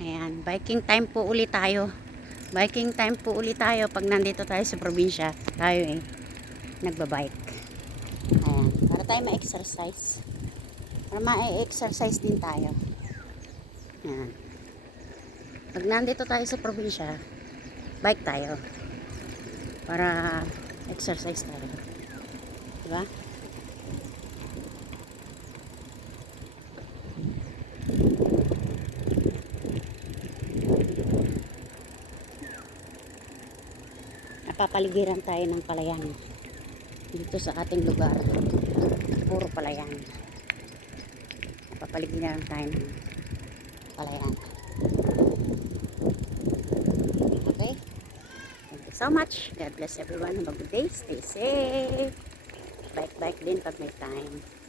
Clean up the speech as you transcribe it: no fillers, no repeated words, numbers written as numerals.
Ayan, biking time po ulit tayo. Biking time po ulit tayo pag nandito tayo sa probinsya. Tayo nagbabike. Ayan, para tayo ma-exercise. Para ma-exercise din tayo. Ayan. Pag nandito tayo sa probinsya, bike tayo. Para exercise tayo. Diba? Napapaligiran tayo ng palayan dito sa ating lugar. Puro palayan. Napapaligiran tayo ng palayan. Okay? Thank you so much. God bless everyone. Have a good day. Stay safe. Bike din pag may time.